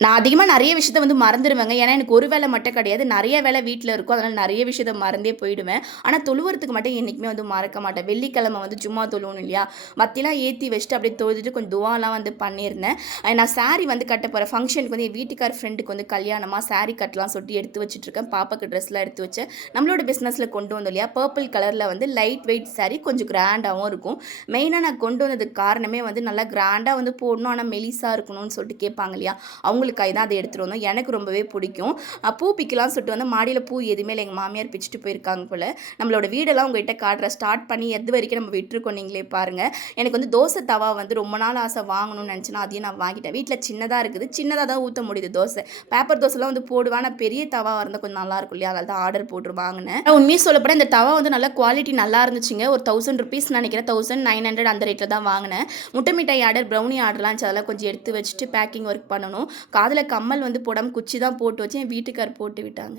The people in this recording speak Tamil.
நான் அதிகமா நெறைய விஷயத்த வந்து மறந்துருவேங்க. ஏன்னா, எனக்கு ஒரு வேலை மட்டும் கிடையாது. நெறைய வேலை வீட்ல இருக்கும். அதனால நெறைய விஷயத்த மறந்தே போயிடுவேன். ஆனா, தொழுவுறதுக்கு மட்டும் என்னைக்குமே வந்து மறக்க மாட்டேன். வெள்ளிக்கிழமை வந்து ஜும்மா தொழுவணும் இல்லையா? மத்தியெல்லாம் ஏத்தி வச்சுட்டு அப்படியே தொழுதுட்டு கொஞ்சம் துவாலாம் வந்து பண்ணியிருந்தேன். நான் சாரி வந்து கட்ட போறேன். ஃபங்ஷனுக்கு வந்து என் வீட்டுக்கார் ஃப்ரெண்டுக்கு வந்து கல்யாணமா, சாரி கட்டலாம் சொல்லிட்டு எடுத்து வச்சுட்டுருக்கேன். பாப்பாக்கு ட்ரெஸ்லாம் எடுத்து வச்சேன். நம்மளோட பிசினஸ்ல கொண்டு வந்தோம் இல்லையா? பர்பிள் கலர்ல வந்து லைட் வெயிட் சாரி கொஞ்சம் கிராண்டாவும் இருக்கும். மெயினா நான் கொண்டு வந்ததுக்கு காரணமே வந்து நல்லா கிராண்டா வந்து போடணும். ஆனா, மெலிசா இருக்கணும்னு சொல்லிட்டு கேட்பாங்க இல்லையா? அவங்களுக்காக தான் அதை எடுத்துகிட்டு வந்தோம். எனக்கு ரொம்பவே பிடிக்கும். பூ பிக்கலாம்னு சொல்லிட்டு வந்து மாடியில் பூ எதுவுமே இல்லை, எங்கள் மாமியார் பிச்சுட்டு போயிருக்காங்க போல். நம்மளோட வீடெல்லாம் உங்கள்கிட்ட காட்டுறேன். ஸ்டார்ட் பண்ணி எது வரைக்கும் நம்ம விட்டுருக்கோம் நீங்களே பாருங்கள். எனக்கு வந்து தோசை தவா வந்து ரொம்ப நாள் ஆசை வாங்கணும்னு நினச்சேன்னா அதையும் நான் வாங்கிட்டேன். வீட்டில் சின்னதாக இருக்குது, சின்னதாக தான் ஊற்ற முடியுது தோசை. பேப்பர் தோசைலாம் வந்து போடுவேன், ஆனால் பெரிய தவாவாக இருந்தால் கொஞ்சம் நல்லாயிருக்கும் இல்லையா? அதனால தான் ஆர்டர் போட்டு வாங்கினேன். உண்மையை சொல்லப்போனால் இந்த தவா வந்து நல்லா குவாலிட்டி நல்லா இருந்துச்சுங்க. ஒரு 1000 ருபீஸ் நினைக்கிறேன், 1900 அந்த ரேட்டில் தான் வாங்கினேன். முட்டை மிட்டாய் ஆர்டர், ப்ரௌனி ஆர்டர்லாம் இருந்துச்சு, அதெல்லாம் கொஞ்சம் எடுத்து வச்சுட்டு பேக்கிங் ஒர்க் பண்ணணும். காதில் கம்மல் வந்து போடாமல் குச்சி தான் போட்டு வச்சு என் வீட்டுக்கார் போட்டு விட்டாங்க.